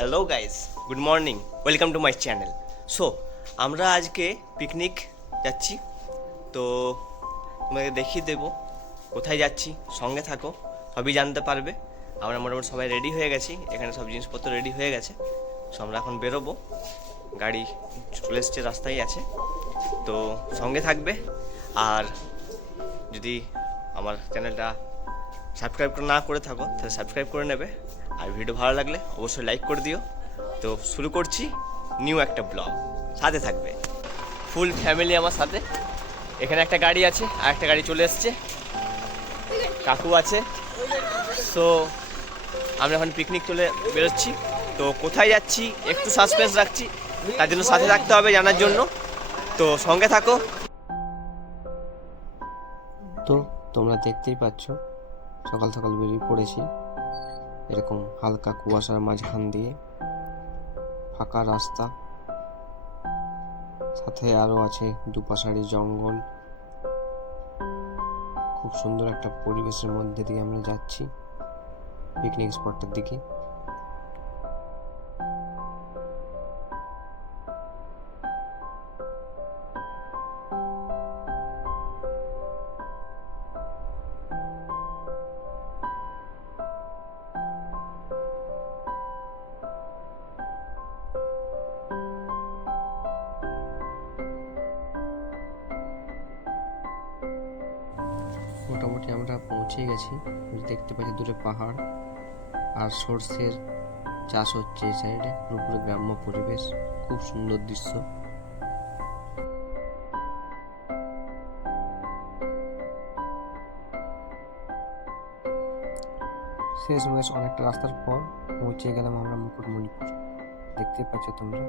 Hello guys, good morning, welcome to my channel. So আমরা আজকে picnic যাচ্ছি, তো তোমাকে দেখিয়ে দেবো কোথায় যাচ্ছি, সঙ্গে থাকো, সবই জানতে পারবে। আমরা মোটামুটি সবাই রেডি হয়ে গেছি, এখানে সব জিনিসপত্র রেডি হয়ে গেছে। সো আমরা এখন বেরোবো, গাড়ি চলে এসছে, রাস্তায় আছে, তো সঙ্গে থাকবে। আর যদি আমার চ্যানেলটা সাবস্ক্রাইব না করে থাকো তাহলে সাবস্ক্রাইব করে নেবে, আর ভিডিও ভালো লাগলে অবশ্যই লাইক করে দিও। তো শুরু করছি নিউ একটা ব্লগ, সাথে থাকবে ফুল ফ্যামিলি আমার সাথে। এখানে একটা গাড়ি আছে, আর একটা গাড়ি চলে এসছে, কাকু আছে। সো আমরা এখন পিকনিক চলে বেরোচ্ছি। তো কোথায় যাচ্ছি একটু সাসপেন্স রাখছি, তার জন্য সাথে থাকতে হবে জানার জন্য, তো সঙ্গে থাকো। তো তোমরা দেখতেই পাচ্ছ সকাল সকাল বেরিয়ে পড়েছি এরকম হালকা কুয়াশার মাঝখান দিয়ে, ফাঁকা রাস্তা, সাথে আরও আছে দুপাশারি জঙ্গল। খুব সুন্দর একটা পরিবেশের মধ্যে দিয়ে আমরা যাচ্ছি পিকনিক স্পটটার দিকে। মোটামুটি আমরা পৌঁছে গেছি। দেখতে পাচ্ছি দূরে পাহাড় আর সর্ষের চাষ হচ্ছে এই সাইডে, পুরোপুরি গ্রাম্য পরিবেশ, খুব সুন্দর দৃশ্য। শেষমেশ অনেকটা রাস্তার পর পৌঁছে গেলাম আমরা মুকুটমণিপুর, দেখতে পাচ্ছ তোমরা।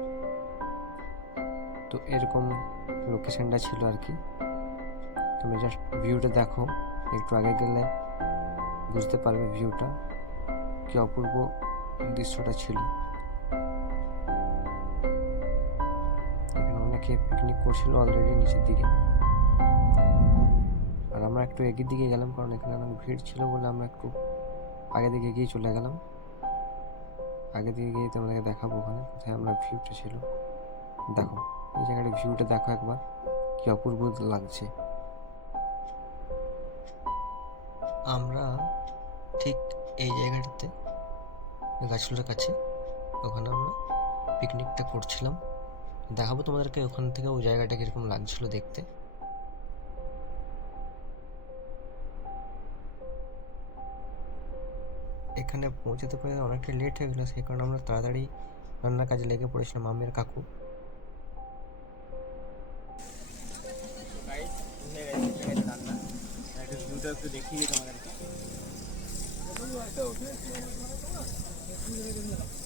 তো এরকম লোকেশনটা ছিল আর কি। তুমি জাস্ট ভিউটা দেখো, একটু আগে গেলে বুঝতে পারবে ভিউটা কি অপূর্ব দৃশ্যটা ছিল। এখানে অনেকে পিকনিক করছিল অলরেডি নিচের দিকে, আর আমরা একটু এগিয়ে দিকে গেলাম কারণ এখানে অনেক ভিড় ছিল বলে আমরা একটু আগে দিকে এগিয়ে চলে গেলাম। আগে দিকে গিয়ে তোমাদেরকে দেখাবো ওখানে কোথায় আমরা ভিউটা ছিল। দেখো এই জায়গাটা ভিউটা দেখো একবার, কি অপূর্ব লাগছে। আমরা ঠিক এই জায়গাটাতে গাছগুলোর কাছে, ওখানে আমরা পিকনিকটা করছিলাম। দেখাবো তোমাদেরকে ওখান থেকে ওই জায়গাটা কিরকম লাগছিল দেখতে। এখানে পৌঁছাতে পারে অনেকটা লেট হয়ে গেলো, সেই কারণে আমরা তাড়াতাড়ি রান্নার কাজে লেগে পড়েছিলাম আমের কাকু।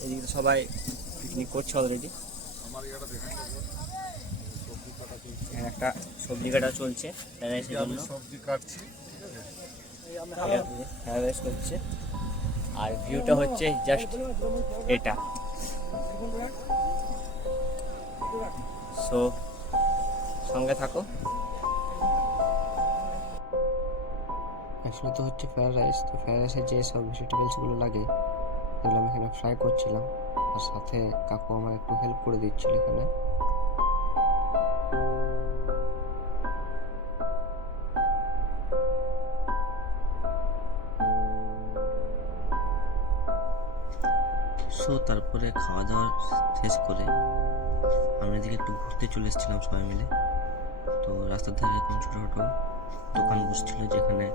এদিকে সবাই পিকনিক করছে অলরেডি। এখানে একটা সবজি কাটা চলছে, সবজি কাটছি, হচ্ছে, আর ভিউটা হচ্ছে জাস্ট এটা। সো সঙ্গে থাকো। অ্যাকচুয়ালি তো হচ্ছে ফ্রায়েড রাইস, তো ফ্রায়েড রাইসে যে সব ভেজিটেবলসগুলো লাগে সেগুলো আমি এখানে ফ্রাই করছিলাম, আর সাথে কাকু আমার একটু হেল্প করে দিচ্ছিল এখানে। সো তারপরে খাওয়া দাওয়া শেষ করে আমরা এদিকে একটু ঘুরতে চলে এসেছিলাম সবাই মিলে। তো রাস্তার ধারে এরকম ছোটো ছোটো দোকান বসছিল, যেখানে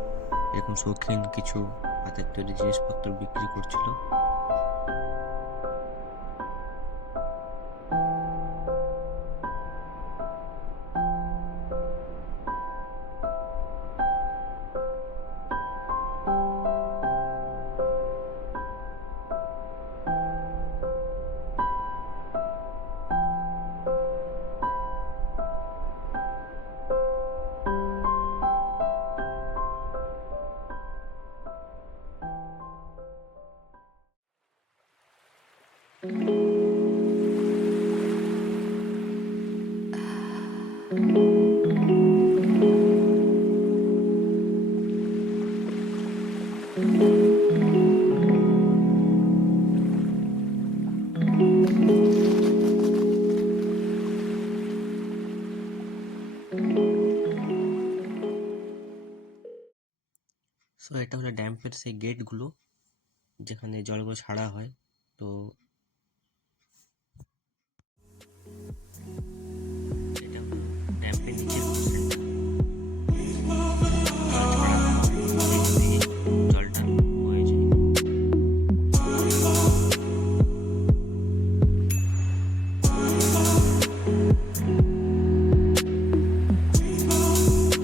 এরকম শৌখিন কিছু হাতের তৈরি জিনিসপত্র বিক্রি করছিল। সো এটা হলো ড্যাম্পের সেই গেটগুলো যেখানে জলগুলো ছাড়া হয়। তো এটা হলো ড্যাম্পের নিচের পোর্শনটা, জলটা হয়ে যায়।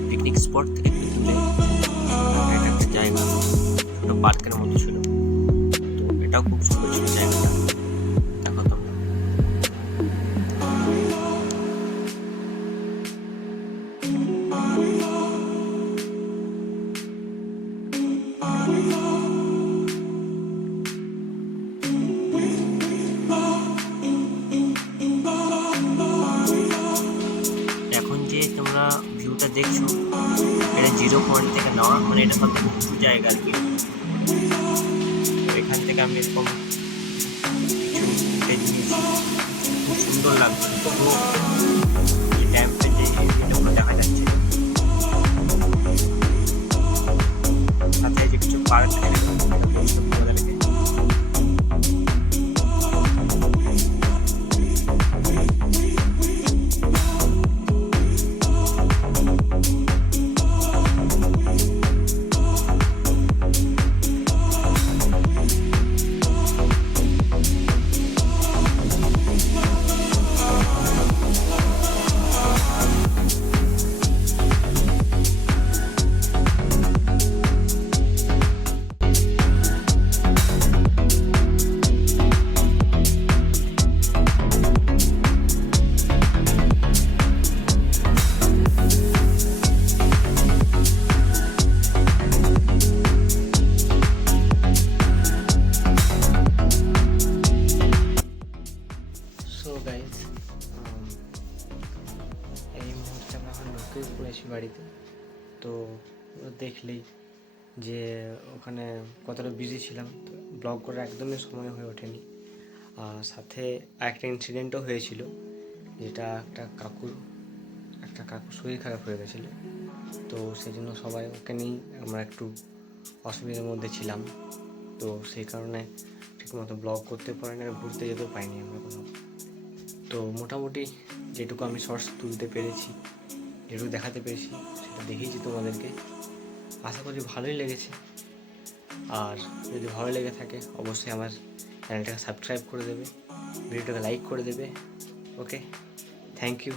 পিকনিক স্পট থেকে একটু দূরে এটা একটা জায়গা, ছোটো পার্কের মতো ছিল। তো এটাও খুব সুন্দর ছিল জায়গাটা, দেখো তোমরা। এখন যে তোমরা ভিউটা দেখছো এটা 0 পয়েন্ট থেকে নেওয়া, মানে এটা সব থেকে উঁচু জায়গা আর কি। তো এখান থেকে আমি এরকম কিছু ফুটেজ নিয়েছি, খুব সুন্দর লাগছে। পুরো ড্যাম্পের যে ভিউটা দেখা যাচ্ছে, সাথে যে কিছু পার্ক তোমাদেরকে। সো গাইজ, এই মুহূর্তে আমরা এখন ঢুকে পড়েছি বাড়িতে। তো দেখলেই যে ওখানে কতটা বিজি ছিলাম, তো ব্লগ করার একদমই সময় হয়ে ওঠেনি। আর সাথে একটা ইনসিডেন্টও হয়েছিল, যেটা একটা কাকুর শরীর খারাপ হয়ে গেছিলো। তো সেই জন্য সবাই ওকে নিয়েই আমরা একটু অসুবিধার মধ্যে ছিলাম। তো সেই কারণে ঠিকমতো ব্লগ করতে পারিনি আর ঘুরতে যেতেও পাইনি আমরা কোথাও। তো মোটামুটি যেটুকু আমি শর্টস তুলতে পেরেছি, যেটুকু দেখাতে পেরেছি, সেটা দেখিয়েছি তোমাদেরকে। আশা করি ভালোই লেগেছে। আর যদি ভালো লেগে থাকে অবশ্যই আমার চ্যানেলটাকে সাবস্ক্রাইব করে দেবে, ভিডিওটাকে লাইক করে দেবে। ওকে, থ্যাংক ইউ।